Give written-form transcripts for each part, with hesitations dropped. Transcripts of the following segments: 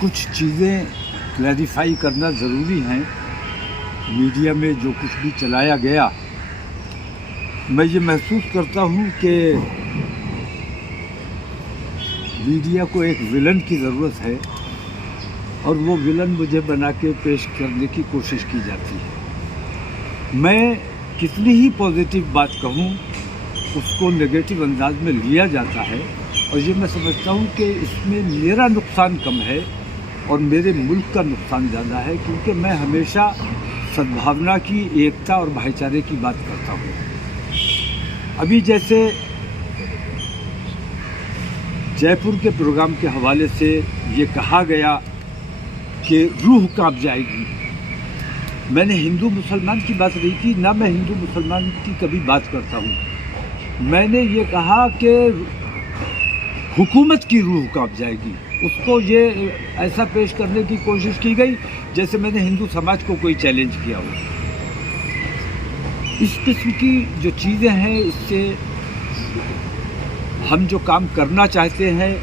कुछ चीज़ें क्लैरिफाई करना ज़रूरी हैं। मीडिया में जो कुछ भी चलाया गया, मैं ये महसूस करता हूँ कि मीडिया को एक विलन की ज़रूरत है और वो विलन मुझे बना के पेश करने की कोशिश की जाती है। मैं कितनी ही पॉजिटिव बात कहूँ, उसको नेगेटिव अंदाज में लिया जाता है और ये मैं समझता हूँ कि इसमें मेरा नुकसान कम है और मेरे मुल्क का नुकसान ज़्यादा है, क्योंकि मैं हमेशा सद्भावना की, एकता और भाईचारे की बात करता हूँ। अभी जैसे जयपुर के प्रोग्राम के हवाले से ये कहा गया कि रूह कांप जाएगी। मैंने हिंदू मुसलमान की बात नहीं की, ना मैं हिंदू मुसलमान की कभी बात करता हूँ। मैंने ये कहा कि हुकूमत की रूह कांप जाएगी। उसको ये ऐसा पेश करने की कोशिश की गई जैसे मैंने हिंदू समाज को कोई चैलेंज किया हो। इस किस्म की जो चीज़ें हैं, इससे हम जो काम करना चाहते हैं,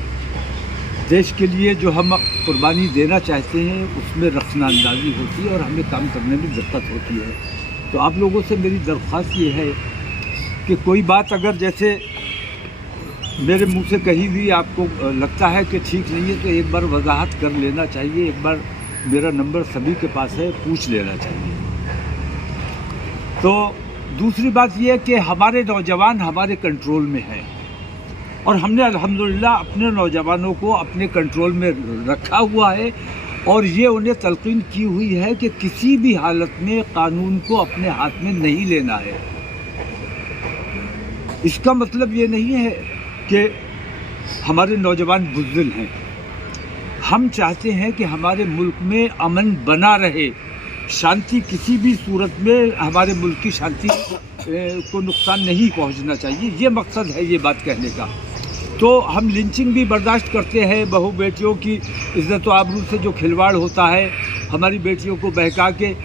देश के लिए जो हम कुर्बानी देना चाहते हैं, उसमें रखना अंदाजी होती है और हमें काम करने में दिक्कत होती है। तो आप लोगों से मेरी दरख्वास्त ये है कि कोई बात अगर जैसे मेरे मुंह से कही हुई आपको लगता है कि ठीक नहीं है, तो एक बार वजाहत कर लेना चाहिए। एक बार मेरा नंबर सभी के पास है, पूछ लेना चाहिए। तो दूसरी बात यह है कि हमारे नौजवान हमारे कंट्रोल में हैं और हमने अल्हम्दुलिल्लाह अपने नौजवानों को अपने कंट्रोल में रखा हुआ है और ये उन्हें तलकीन की हुई है कि किसी भी हालत में कानून को अपने हाथ में नहीं लेना है। इसका मतलब ये नहीं है कि हमारे नौजवान बुज़दिल हैं। हम चाहते हैं कि हमारे मुल्क में अमन बना रहे, शांति किसी भी सूरत में हमारे मुल्क की शांति को नुकसान नहीं पहुंचना चाहिए। ये मकसद है ये बात कहने का। तो हम लिंचिंग भी बर्दाश्त करते हैं, बहू बेटियों की इज़्ज़त व आबरू से जो खिलवाड़ होता है, हमारी बेटियों को बहका के।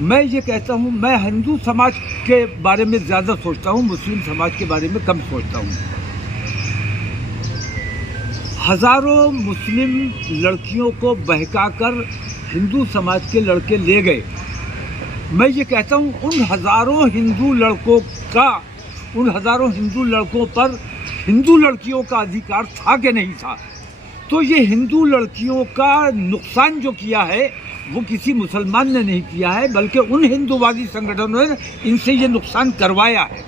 मैं ये कहता हूँ, मैं हिंदू समाज के बारे में ज़्यादा सोचता हूँ, मुस्लिम समाज के बारे में कम सोचता हूँ। हज़ारों मुस्लिम लड़कियों को बहकाकर हिंदू समाज के लड़के ले गए। मैं ये कहता हूँ, उन हज़ारों हिंदू लड़कों पर हिंदू लड़कियों का अधिकार था कि नहीं था? तो ये हिंदू लड़कियों का नुकसान जो किया है वो किसी मुसलमान ने नहीं किया है, बल्कि उन हिंदूवादी संगठनों ने इनसे ये नुकसान करवाया है।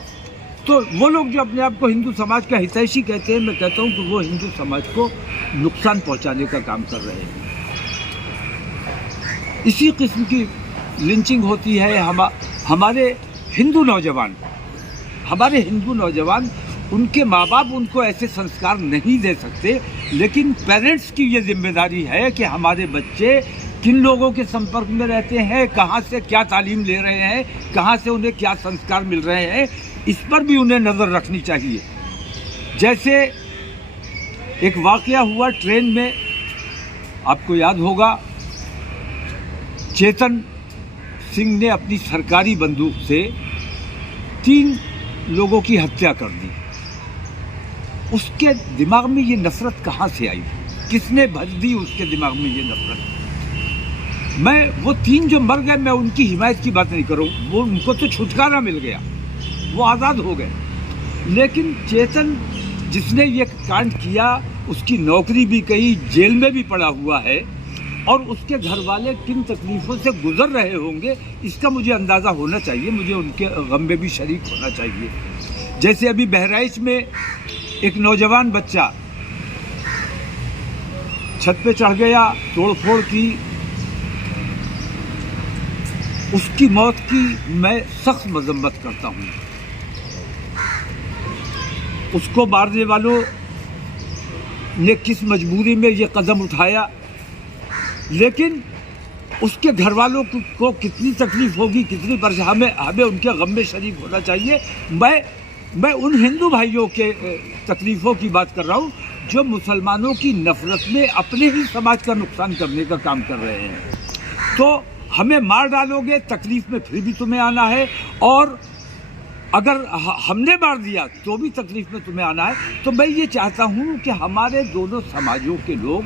तो वो लोग जो अपने आप को हिंदू समाज का हितैषी कहते हैं, मैं कहता हूँ कि वो हिंदू समाज को नुकसान पहुँचाने का काम कर रहे हैं। इसी किस्म की लिंचिंग होती है। हमारे हिंदू नौजवान उनके माँ बाप उनको ऐसे संस्कार नहीं दे सकते, लेकिन पेरेंट्स की ये जिम्मेदारी है कि हमारे बच्चे किन लोगों के संपर्क में रहते हैं, कहाँ से क्या तालीम ले रहे हैं, कहाँ से उन्हें क्या संस्कार मिल रहे हैं, इस पर भी उन्हें नज़र रखनी चाहिए। जैसे एक वाक़या हुआ ट्रेन में, आपको याद होगा, चेतन सिंह ने अपनी सरकारी बंदूक से 3 लोगों की हत्या कर दी। उसके दिमाग में ये नफरत कहाँ से आई? किसने भर दी उसके दिमाग में ये नफरत? मैं वो 3 जो मर गए, मैं उनकी हिमायत की बात नहीं करूँ, वो उनको तो छुटकारा मिल गया, वो आज़ाद हो गए। लेकिन चेतन जिसने ये कांड किया, उसकी नौकरी भी गई, जेल में भी पड़ा हुआ है और उसके घर वाले किन तकलीफ़ों से गुजर रहे होंगे, इसका मुझे अंदाज़ा होना चाहिए। मुझे उनके गम में भी शरीक होना चाहिए। जैसे अभी बहराइच में एक नौजवान बच्चा छत पे चढ़ गया, तोड़फोड़ की, उसकी मौत की मैं सख्त मजम्मत करता हूँ। उसको मारने वालों ने किस मजबूरी में ये कदम उठाया, लेकिन उसके घर वालों को कितनी तकलीफ होगी, कितनी परेशानी, हमें उनके गम में शरीक होना चाहिए। मैं उन हिंदू भाइयों के तकलीफ़ों की बात कर रहा हूँ जो मुसलमानों की नफ़रत में अपने ही समाज का नुकसान करने का काम कर रहे हैं। तो हमें मार डालोगे, तकलीफ़ में फिर भी तुम्हें आना है और अगर हमने मार दिया तो भी तकलीफ में तुम्हें आना है। तो मैं ये चाहता हूँ कि हमारे दोनों समाजों के लोग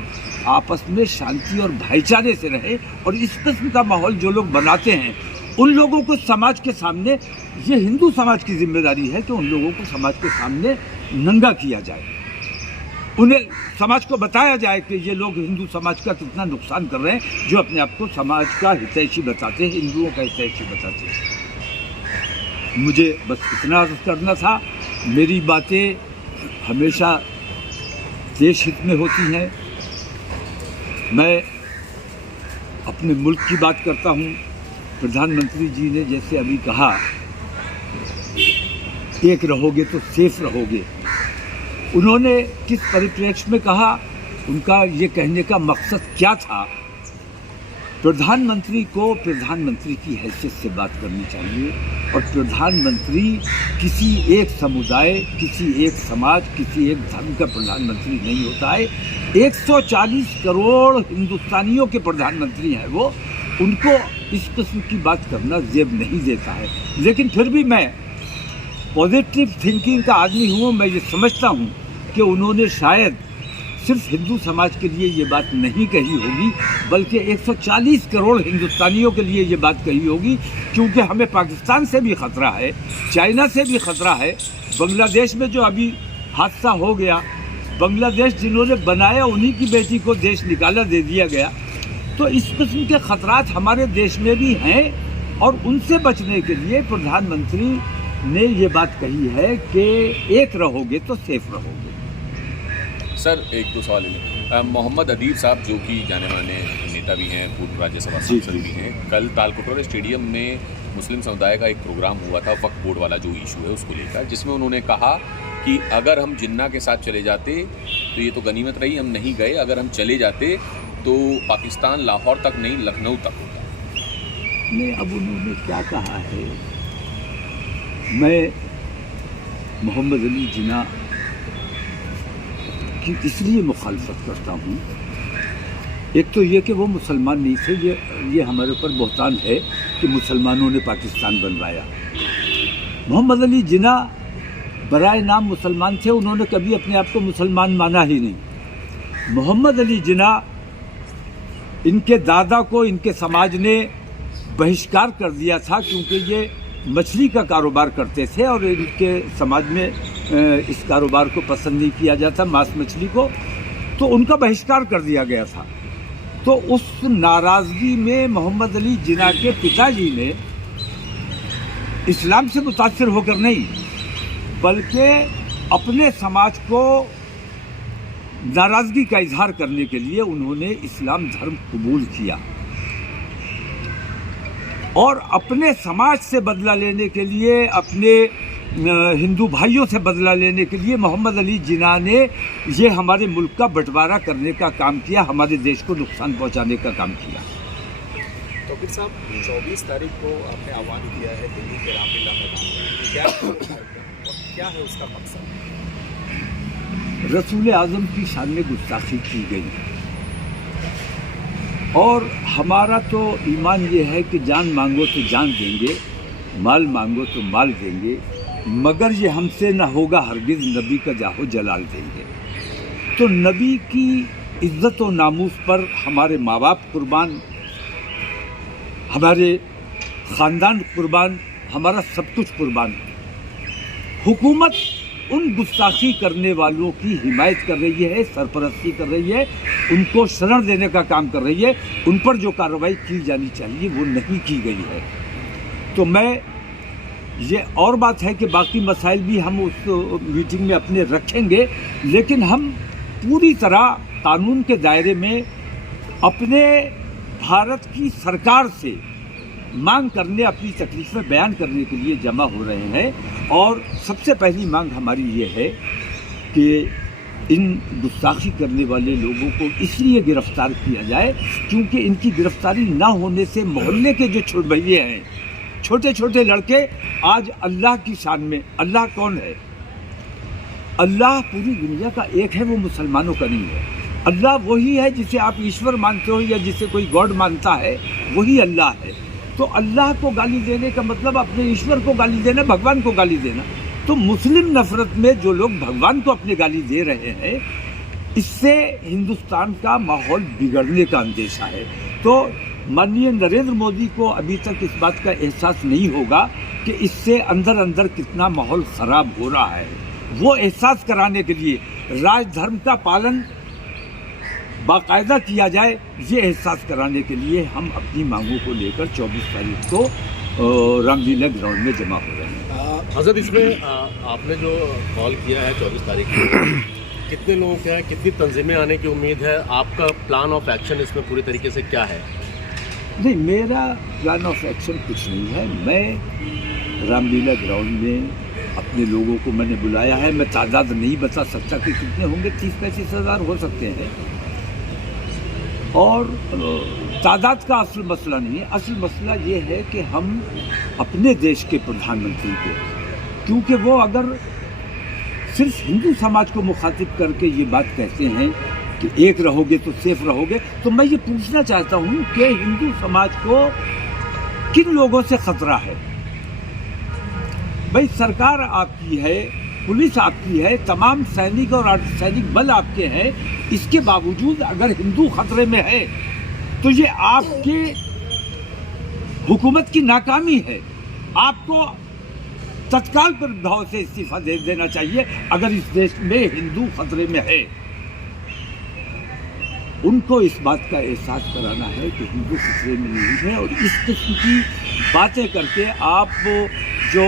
आपस में शांति और भाईचारे से रहे, और इस किस्म का माहौल जो लोग बनाते हैं उन लोगों को समाज के सामने, ये हिंदू समाज की जिम्मेदारी है कि उन लोगों को समाज के सामने नंगा किया जाए, उन्हें समाज को बताया जाए कि ये लोग हिंदू समाज का कितना नुकसान कर रहे हैं, जो अपने आप को समाज का हितैषी बताते हैं, हिंदुओं का हितैषी बताते हैं। मुझे बस इतना अर्ज करना था। मेरी बातें हमेशा देश हित में होती हैं। मैं अपने मुल्क की बात करता हूँ। प्रधानमंत्री जी ने जैसे अभी कहा, एक रहोगे तो सेफ रहोगे, उन्होंने किस परिप्रेक्ष्य में कहा, उनका ये कहने का मकसद क्या था? प्रधानमंत्री को प्रधानमंत्री की हैसियत से बात करनी चाहिए, और प्रधानमंत्री किसी एक समुदाय, किसी एक समाज, किसी एक धर्म का प्रधानमंत्री नहीं होता है। 140 करोड़ हिंदुस्तानियों के प्रधानमंत्री हैं वो, उनको इस किस्म की बात करना जेब नहीं देता है। लेकिन फिर भी मैं पॉजिटिव थिंकिंग का आदमी हूँ। मैं ये समझता हूँ कि उन्होंने शायद सिर्फ हिंदू समाज के लिए ये बात नहीं कही होगी, बल्कि 140 करोड़ हिंदुस्तानियों के लिए ये बात कही होगी, क्योंकि हमें पाकिस्तान से भी ख़तरा है, चाइना से भी ख़तरा है। बांग्लादेश में जो अभी हादसा हो गया, बांग्लादेश जिन्होंने बनाया उन्हीं की बेटी को देश निकाला दे दिया गया। तो इस किस्म के ख़तरात हमारे देश में भी हैं, और उनसे बचने के लिए प्रधानमंत्री ने ये बात कही है कि एक रहोगे तो सेफ रहोगे। सर, एक दो सवाल है। मोहम्मद अदीब साहब, जो कि जाने माने नेता भी हैं, पूर्व राज्यसभा सांसद भी हैं, कल तालकटोरा स्टेडियम में मुस्लिम समुदाय का एक प्रोग्राम हुआ था, वक्फ बोर्ड वाला जो इशू है उसको लेकर, जिसमें उन्होंने कहा कि अगर हम जिन्ना के साथ चले जाते तो ये तो गनीमत रही, हम नहीं गए, अगर हम चले जाते तो पाकिस्तान लाहौर तक नहीं लखनऊ तक होता। नहीं, अब उन्होंने क्या कहा है, मैं मोहम्मद अली जिन्ना की इसलिए मुखालफत करता हूँ। एक तो ये कि वो मुसलमान नहीं थे, ये हमारे ऊपर बहतान है कि मुसलमानों ने पाकिस्तान बनवाया। मोहम्मद अली जिन्ना बराए नाम मुसलमान थे, उन्होंने कभी अपने आप को मुसलमान माना ही नहीं। मोहम्मद अली जिन्ना, इनके दादा को इनके समाज ने बहिष्कार कर दिया था, क्योंकि ये मछली का कारोबार करते थे और इनके समाज में इस कारोबार को पसंद नहीं किया जाता, मांस मछली को, तो उनका बहिष्कार कर दिया गया था। तो उस नाराज़गी में मोहम्मद अली जिन्ना के पिताजी ने इस्लाम से मुतासिर होकर नहीं, बल्कि अपने समाज को नाराज़गी का इजहार करने के लिए उन्होंने इस्लाम धर्म कबूल किया, और अपने समाज से बदला लेने के लिए, अपने हिंदू भाइयों से बदला लेने के लिए मोहम्मद अली जिन्ना ने ये हमारे मुल्क का बंटवारा करने का काम किया, हमारे देश को नुकसान पहुंचाने का काम किया। तो फिर साहब, 24 तारीख को आपने आह्वान किया है दिल्ली के रामलीला मैदान में, क्या है उसका मकसद? रसूल आज़म की शान में गुस्ताखी की गई, और हमारा तो ईमान ये है कि जान मांगो तो जान देंगे, माल मांगो तो माल देंगे, मगर ये हमसे न होगा हरगिज़ नबी का जाहो जलाल देंगे। तो नबी की इज़्ज़त और नामूस पर हमारे माँ बाप कुर्बान, हमारे ख़ानदान कुर्बान, हमारा सब कुछ कुर्बान। हुकूमत उन गुस्ताखी करने वालों की हिमायत कर रही है, सरपरस्ती कर रही है, उनको शरण देने का काम कर रही है। उन पर जो कार्रवाई की जानी चाहिए वो नहीं की गई है। तो मैं, ये और बात है कि बाकी मसाइल भी हम उस मीटिंग में अपने रखेंगे, लेकिन हम पूरी तरह कानून के दायरे में अपने भारत की सरकार से मांग करने, अपनी तकलीफ़ें बयान करने के लिए जमा हो रहे हैं। और सबसे पहली मांग हमारी ये है कि इन गुस्ताखी करने वाले लोगों को इसलिए गिरफ्तार किया जाए क्योंकि इनकी गिरफ्तारी ना होने से मोहल्ले के जो छुटभैये हैं, छोटे छोटे लड़के, आज अल्लाह की शान में, अल्लाह कौन है? अल्लाह पूरी दुनिया का एक है, वो मुसलमानों का नहीं है। अल्लाह वही है जिसे आप ईश्वर मानते हो या जिसे कोई गॉड मानता है, वही अल्लाह है। तो अल्लाह को गाली देने का मतलब अपने ईश्वर को गाली देना, भगवान को गाली देना। तो मुस्लिम नफरत में जो लोग भगवान को अपने गाली दे रहे हैं, इससे हिंदुस्तान का माहौल बिगड़ने का अंदेशा है। तो माननीय नरेंद्र मोदी को अभी तक इस बात का एहसास नहीं होगा कि इससे अंदर अंदर कितना माहौल ख़राब हो रहा है। वो एहसास कराने के लिए राजधर्म का पालन बाकायदा किया जाए, ये एहसास कराने के लिए हम अपनी मांगों को लेकर 24 तारीख को रामलीला ग्राउंड में जमा हो रहे हैं। हजरत, इसमें आपने जो कॉल किया है 24 तारीख को, कितने लोगों के हैं, कितनी तंजीमें आने की उम्मीद है? आपका प्लान ऑफ एक्शन इसमें पूरी तरीके से क्या है? नहीं, मेरा प्लान ऑफ एक्शन कुछ नहीं है। मैं रामलीला ग्राउंड में अपने लोगों को मैंने बुलाया है। मैं तादाद नहीं बता सकता कि कितने होंगे, 30-35 हज़ार हो सकते हैं। और तादाद का असल मसला नहीं है। असल मसला ये है कि हम अपने देश के प्रधानमंत्री को, क्योंकि वो अगर सिर्फ हिंदू समाज को मुखातिब करके ये बात कहते हैं कि एक रहोगे तो सेफ रहोगे, तो मैं ये पूछना चाहता हूँ कि हिंदू समाज को किन लोगों से खतरा है? भाई, सरकार आपकी है, पुलिस आपकी है, तमाम सैनिक और अर्धसैनिक बल आपके हैं। इसके बावजूद अगर हिंदू खतरे में है तो ये आपके हुकूमत की नाकामी है। आपको तत्काल प्रभाव से इस्तीफा दे देना चाहिए अगर इस देश में हिंदू खतरे में है। उनको इस बात का एहसास कराना है कि हिंदू खतरे में नहीं है, और इस किस्म की बातें करके आप जो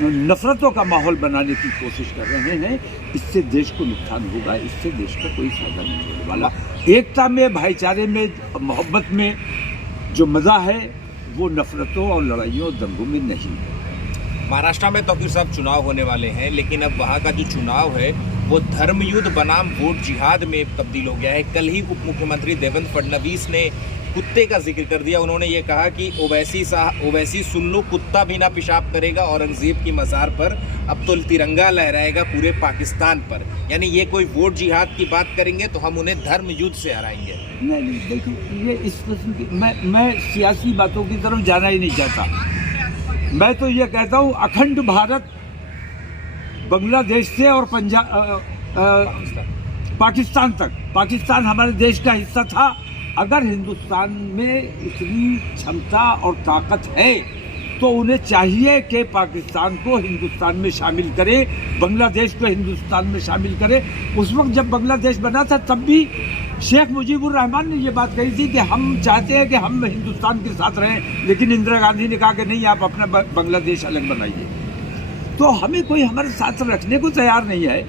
नफरतों का माहौल बनाने की कोशिश कर रहे हैं, इससे देश को नुकसान होगा, इससे देश को कोई फायदा नहीं होने वाला। एकता में, भाईचारे में, मोहब्बत में जो मज़ा है वो नफरतों और लड़ाइयों और दंगों में नहीं है। महाराष्ट्र में तौकीर साहब चुनाव होने वाले हैं, लेकिन अब वहाँ का जो चुनाव है वो धर्मयुद्ध बनाम वोट जिहाद में तब्दील हो गया है। कल ही उप मुख्यमंत्री देवेंद्र फडणवीस ने कुत्ते का जिक्र कर दिया। उन्होंने ये कहा कि ओवैसी सुन लो, कुत्ता भी ना पेशाब करेगा औरंगजेब की मज़ार पर, अब तो तिरंगा लहराएगा पूरे पाकिस्तान पर। यानी ये कोई वोट जिहाद की बात करेंगे तो हम उन्हें धर्म युद्ध से हराएंगे। नहीं, देखिए, ये इस किस्म की मैं सियासी बातों की तरफ जाना ही नहीं चाहता। मैं तो ये कहता हूँ, अखंड भारत बांग्लादेश से और पाकिस्तान तक, पाकिस्तान हमारे देश का हिस्सा था। अगर हिंदुस्तान में इतनी क्षमता और ताकत है तो उन्हें चाहिए कि पाकिस्तान को हिंदुस्तान में शामिल करें, बांग्लादेश को हिंदुस्तान में शामिल करें। उस वक्त जब बांग्लादेश बना था तब भी शेख मुजीबुर रहमान ने ये बात कही थी कि हम चाहते हैं कि हम हिंदुस्तान के साथ रहें, लेकिन इंदिरा गांधी ने कहा कि नहीं, आप अपना बांग्लादेश अलग बनाइए। तो हमें कोई हमारे साथ रखने को तैयार नहीं है।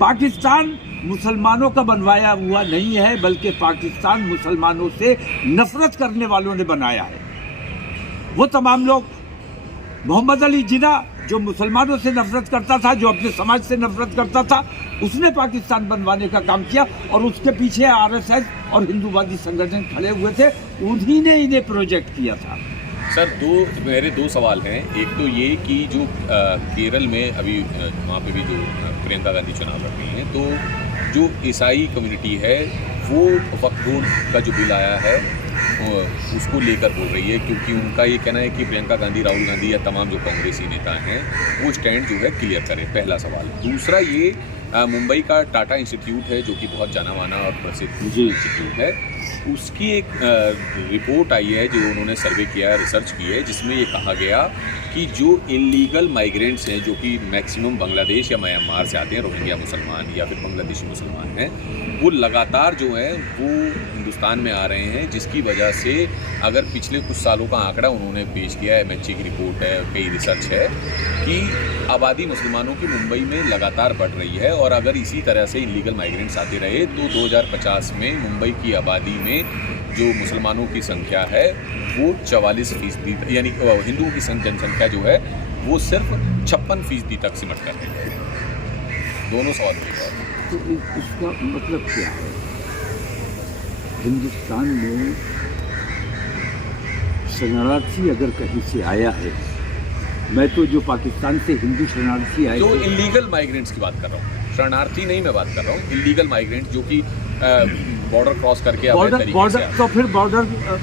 पाकिस्तान मुसलमानों का बनवाया हुआ नहीं है, बल्कि पाकिस्तान मुसलमानों से नफरत करने वालों ने बनाया है। वो तमाम लोग, मोहम्मद अली जिन्ना जो मुसलमानों से नफरत करता था, जो अपने समाज से नफरत करता था, उसने पाकिस्तान बनवाने का काम किया, और उसके पीछे आरएसएस और हिंदूवादी संगठन खड़े हुए थे, उन्हीं ने इन्हें प्रोजेक्ट किया था। सर, मेरे दो सवाल हैं। एक तो ये कि जो केरल में अभी वहाँ पे भी जो प्रियंका गांधी चुनाव लड़ रही हैं, तो जो ईसाई कम्युनिटी है वो वक्फ बोर्ड का जो बिल आया है उसको लेकर बोल रही है, क्योंकि उनका ये कहना है कि प्रियंका गांधी, राहुल गांधी या तमाम जो कांग्रेसी नेता हैं वो स्टैंड जो है क्लियर करें। पहला सवाल। दूसरा, ये मुंबई का टाटा इंस्टीट्यूट है जो कि बहुत जाना माना और प्रसिद्ध इंस्टीट्यूट है, उसकी एक रिपोर्ट आई है जो उन्होंने सर्वे किया है, रिसर्च की है, जिसमें ये कहा गया कि जो इलीगल माइग्रेंट्स हैं, जो कि मैक्सिमम बांग्लादेश या म्यांमार से आते हैं, रोहिंग्या मुसलमान या फिर बांग्लादेशी मुसलमान हैं, वो लगातार जो है वो हिंदुस्तान में आ रहे हैं, जिसकी वजह से अगर पिछले कुछ सालों का आंकड़ा उन्होंने पेश किया है, MHA की रिपोर्ट है, कई रिसर्च है, कि आबादी मुसलमानों की मुंबई में लगातार बढ़ रही है, और अगर इसी तरह से इलीगल माइग्रेंट्स आते रहे तो 2050 में मुंबई की आबादी में जो मुसलमानों की संख्या है वो 44%, यानी हिंदुओं की जनसंख्या जो है वो सिर्फ 56% तक सिमट कर रही है। दोनों सवाल हैं। तो इसका मतलब क्या है? हिंदुस्तान में शरणार्थी अगर कहीं से आया है, मैं तो जो पाकिस्तान से हिंदू शरणार्थी आए, जो इलीगल माइग्रेंट्स की बात कर रहा हूँ, शरणार्थी नहीं मैं बात कर रहा हूँ, इलीगल माइग्रेंट जो कि बॉर्डर क्रॉस करके अवैध तरीके से बॉर्डर आते तो फिर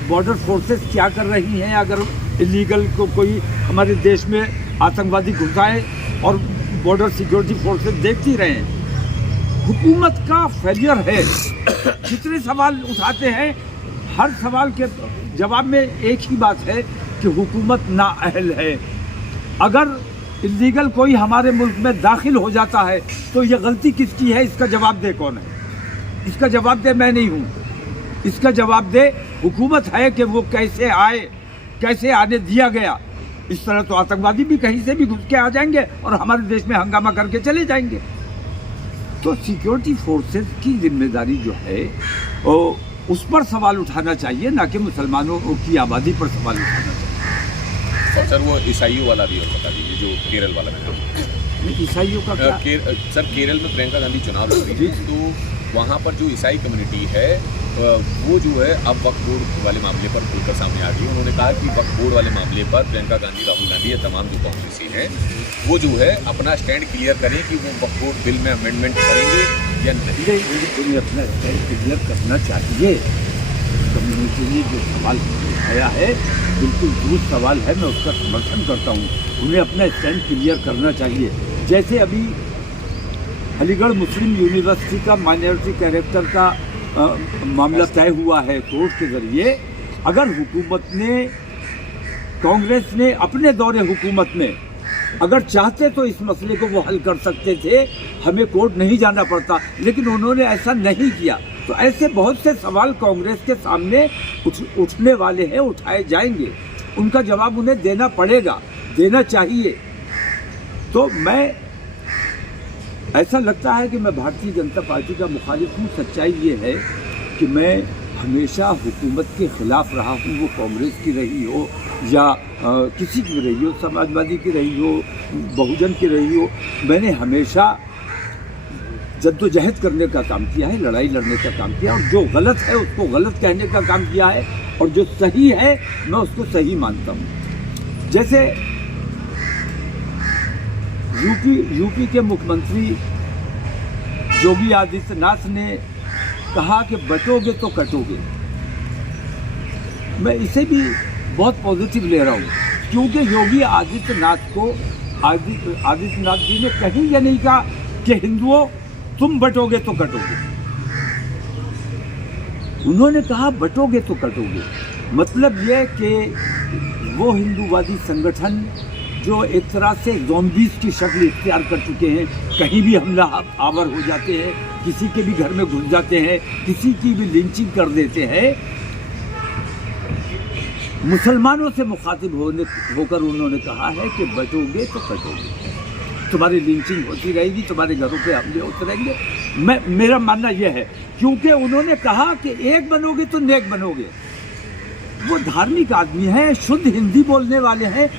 बॉर्डर फोर्सेस क्या कर रही हैं? अगर इलीगल को कोई हमारे देश में आतंकवादी घुसाए और बॉर्डर सिक्योरिटी फोर्सेस देखती रहे, हुकूमत का फेलियर है। जितने सवाल उठाते हैं, हर सवाल के जवाब में एक ही बात है कि हुकूमत नाअहल है। अगर इलीगल कोई हमारे मुल्क में दाखिल हो जाता है तो ये गलती किसकी है? इसका जवाब दे कौन है? इसका जवाब दे मैं नहीं हूँ, इसका जवाब दे हुकूमत है कि वो कैसे आए, कैसे आने दिया गया। इस तरह तो आतंकवादी भी कहीं से भी घुस के आ जाएंगे और हमारे देश में हंगामा करके चले जाएंगे। तो सिक्योरिटी फोर्सेस की जिम्मेदारी जो है उस पर सवाल उठाना चाहिए, ना कि मुसलमानों की आबादी पर सवाल उठाना चाहिए। सर वो ईसाइयों वाला भी और बता दीजिए, जो केरल वाला है। ईसाइयों का क्या? सर केरल में प्रियंका गांधी चुनाव लड़ रही थी, तो वहाँ पर जो ईसाई कम्युनिटी है वो जो है अब वक्फ बोर्ड वाले मामले पर खुलकर सामने आ गई। उन्होंने कहा कि वक्फ बोर्ड वाले मामले पर प्रियंका गांधी, राहुल गांधी या तमाम जो कांग्रेसी हैं वो जो है अपना स्टैंड क्लियर करें कि वो वक्फ बोर्ड बिल में अमेंडमेंट करेंगे या नहीं। उन्हें अपना स्टैंड क्लियर करना चाहिए। कम्युनिटी ने जो सवाल उठाया है बिल्कुल दुरुस्त सवाल है, मैं उसका समर्थन करता हूँ। उन्हें अपना स्टैंड क्लियर करना चाहिए। जैसे अभी अलीगढ़ मुस्लिम यूनिवर्सिटी का माइनॉरिटी कैरेक्टर का मामला तय हुआ है कोर्ट के जरिए। अगर हुकूमत ने, कांग्रेस ने अपने दौरे हुकूमत में अगर चाहते तो इस मसले को वो हल कर सकते थे, हमें कोर्ट नहीं जाना पड़ता, लेकिन उन्होंने ऐसा नहीं किया। तो ऐसे बहुत से सवाल कांग्रेस के सामने उठने वाले हैं, उठाए जाएंगे, उनका जवाब उन्हें देना पड़ेगा, देना चाहिए। तो मैं, ऐसा लगता है कि मैं भारतीय जनता पार्टी का मुखालिफ हूँ। सच्चाई ये है कि मैं हमेशा हुकूमत के खिलाफ रहा हूँ, वो कांग्रेस की रही हो या किसी की भी रही हो, समाजवादी की रही हो, बहुजन की रही हो। मैंने हमेशा जद्दोजहद करने का काम किया है, लड़ाई लड़ने का काम किया, और जो गलत है उसको गलत कहने का काम किया है, और जो सही है मैं उसको सही मानता हूँ। जैसे यूपी के मुख्यमंत्री योगी आदित्यनाथ ने कहा कि बटोगे तो कटोगे। मैं इसे भी बहुत पॉजिटिव ले रहा हूँ, क्योंकि योगी आदित्यनाथ जी ने कहीं ये नहीं कहा कि हिंदुओं तुम बटोगे तो कटोगे। उन्होंने कहा बटोगे तो कटोगे। मतलब ये कि वो हिंदूवादी संगठन जो एक तरह से ज़ॉम्बीज़ की शक्ल इख्तियार कर चुके हैं, कहीं भी हमला आवर हो जाते हैं, किसी के भी घर में घुस जाते हैं, किसी की भी लिंचिंग कर देते हैं, मुसलमानों से मुखातिब होकर उन्होंने कहा है कि बटोगे तो कटोगे, तुम्हारी लिंचिंग होती रहेगी, तुम्हारे घरों पे हमले होते रहेंगे। मेरा मानना यह है, क्योंकि उन्होंने कहा कि एक बनोगे तो नेक बनोगे। वो धार्मिक आदमी हैं, शुद्ध हिंदी बोलने वाले हैं,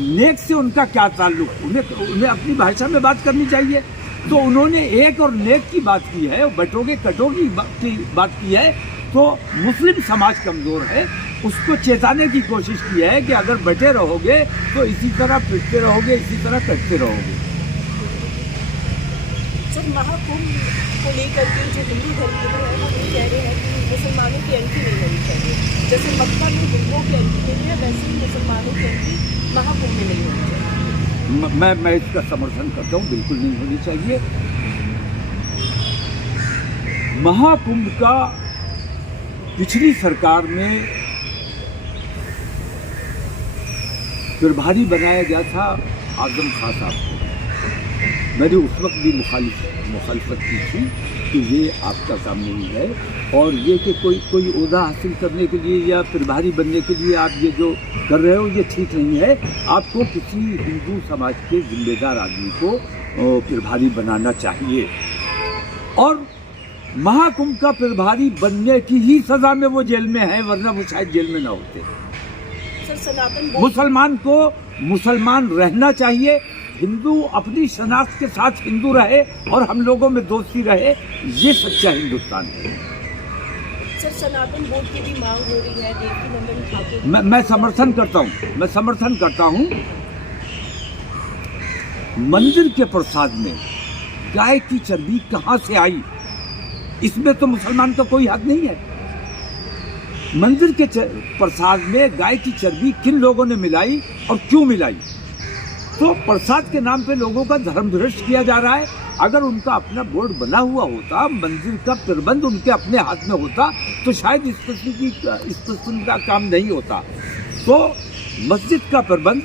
नेक से उनका क्या ताल्लुक? उन्हें अपनी भाषा में बात करनी चाहिए। तो उन्होंने एक और नेक की बात की है, बटोगे कटोगे की बात की है। तो मुस्लिम समाज कमज़ोर है, उसको चेताने की कोशिश की है कि अगर बटे रहोगे तो इसी तरह पिटते रहोगे, इसी तरह कटते रहोगे। सर, महाकुंभ को लेकर के जो हिंदू धर्म के लोग हैं वो कह रहे हैं कि मुसलमानों की एंट्री नहीं होनी चाहिए। जैसे मक्का में हिंदुओं की एंट्री नहीं है, वैसे ही मुसलमानों की एंट्री महाकुंभ में नहीं होनी चाहिए। मैं इसका समर्थन करता हूँ, बिल्कुल नहीं होनी चाहिए। महाकुंभ का पिछली सरकार में प्रभारी बनाया गया था आजम खान साहब को। मैंने उस वक्त भी मुखालिफत की थी कि ये आपका काम नहीं है, और ये कि कोई ओहदा हासिल करने के लिए या प्रभारी बनने के लिए आप ये जो कर रहे हो ये ठीक नहीं है। आपको किसी हिंदू समाज के जिम्मेदार आदमी को प्रभारी बनाना चाहिए, और महाकुंभ का प्रभारी बनने की ही सज़ा में वो जेल में है, वरना वो शायद जेल में ना होते। सर, सनातन मुसलमान को मुसलमान रहना चाहिए, हिंदू अपनी शनाख्त के साथ हिंदू रहे और हम लोगों में दोस्ती रहे, ये सच्चा हिंदुस्तान है। सर, सनातन बोर्ड की भी मांग हो रही है, देवकी नंदन ठाकुर। मैं समर्थन करता हूँ। मंदिर के प्रसाद में गाय की चर्बी कहाँ से आई? इसमें तो मुसलमान का कोई हक नहीं है। मंदिर के प्रसाद में गाय की चर्बी किन लोगों ने मिलाई और क्यों मिलाई? तो प्रसाद के नाम पे लोगों का धर्म भ्रष्ट किया जा रहा है। अगर उनका अपना बोर्ड बना हुआ होता, मंदिर का प्रबंध उनके अपने हाथ में होता, तो शायद इस किस्म का काम नहीं होता। तो मस्जिद का प्रबंध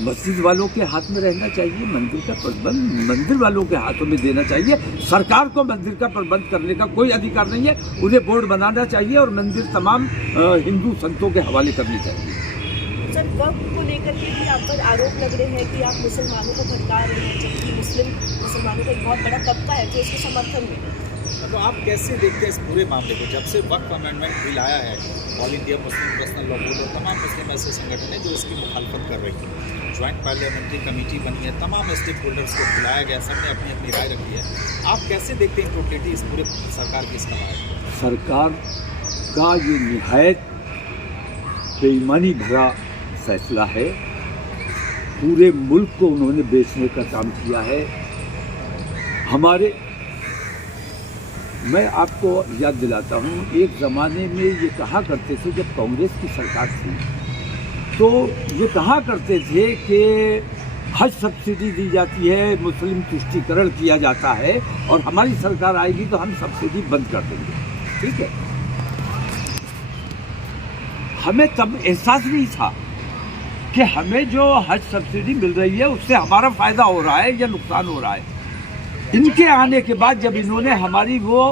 मस्जिद वालों के हाथ में रहना चाहिए, मंदिर का प्रबंध मंदिर वालों के हाथों में देना चाहिए। सरकार को मंदिर का प्रबंध करने का कोई अधिकार नहीं है। उन्हें बोर्ड बनाना चाहिए और मंदिर तमाम हिंदू संतों के हवाले करनी चाहिए। सर, वक्त को लेकर के भी आप पर आरोप लग रहे हैं कि आप मुसलमानों को भड़का रहे हैं, जबकि मुसलमानों का एक बहुत बड़ा तबका है जो इसके समर्थन में है। तो आप कैसे देखते हैं इस पूरे मामले को? जब से वक्फ अमेंडमेंट बिल आया है, all India Muslim personal law board और तमाम मुस्लिम ऐसे संगठन हैं जो इसकी मुखालफत कर रही है। ज्वाइंट पार्लियामेंट्री कमेटी बनी है, तमाम स्टेक होल्डर्स को बुलाया गया, सबने अपनी अपनी राय रखी है। आप कैसे देखते हैं टोटलिटी इस पूरे सरकार की इसका राय? सरकार का ये निहायत बेईमानी भरा फैसला है। पूरे मुल्क को उन्होंने बेचने का काम किया है। मैं आपको याद दिलाता हूँ, एक ज़माने में ये कहा करते थे, जब कांग्रेस की सरकार थी तो ये कहा करते थे कि हज सब्सिडी दी जाती है, मुस्लिम तुष्टीकरण किया जाता है और हमारी सरकार आएगी तो हम सब्सिडी बंद कर देंगे। ठीक है, हमें तब एहसास नहीं था कि हमें जो हज सब्सिडी मिल रही है उससे हमारा फ़ायदा हो रहा है या नुकसान हो रहा है। इनके आने के बाद जब इन्होंने हमारी वो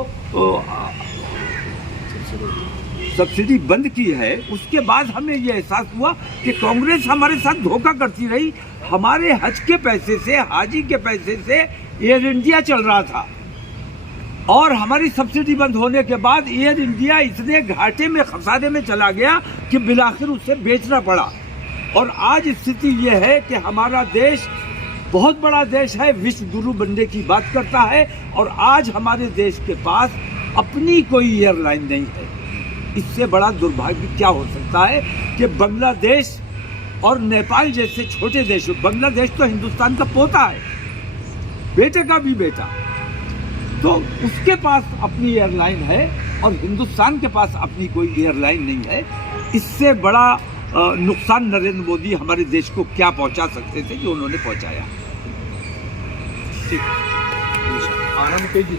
सब्सिडी बंद की है, उसके बाद हमें ये एहसास हुआ कि कांग्रेस हमारे साथ धोखा करती रही। हमारे हज के पैसे से, हाजी के पैसे से एयर इंडिया चल रहा था और हमारी सब्सिडी बंद होने के बाद एयर इंडिया इतने घाटे में, खसारे में चला गया कि बिलाखिर उसे बेचना पड़ा। और आज स्थिति ये है कि हमारा देश बहुत बड़ा देश है, विश्व गुरु बनने की बात करता है और आज हमारे देश के पास अपनी कोई एयरलाइन नहीं है। इससे बड़ा दुर्भाग्य क्या हो सकता है कि बांग्लादेश और नेपाल जैसे छोटे देश, बांग्लादेश तो हिंदुस्तान का पोता है, बेटे का भी बेटा, तो उसके पास अपनी एयरलाइन है और हिंदुस्तान के पास अपनी कोई एयरलाइन नहीं है। इससे बड़ा नुकसान नरेंद्र मोदी हमारे देश को क्या पहुंचा सकते थे जो उन्होंने पहुंचाया। ठीक, आनंद जी।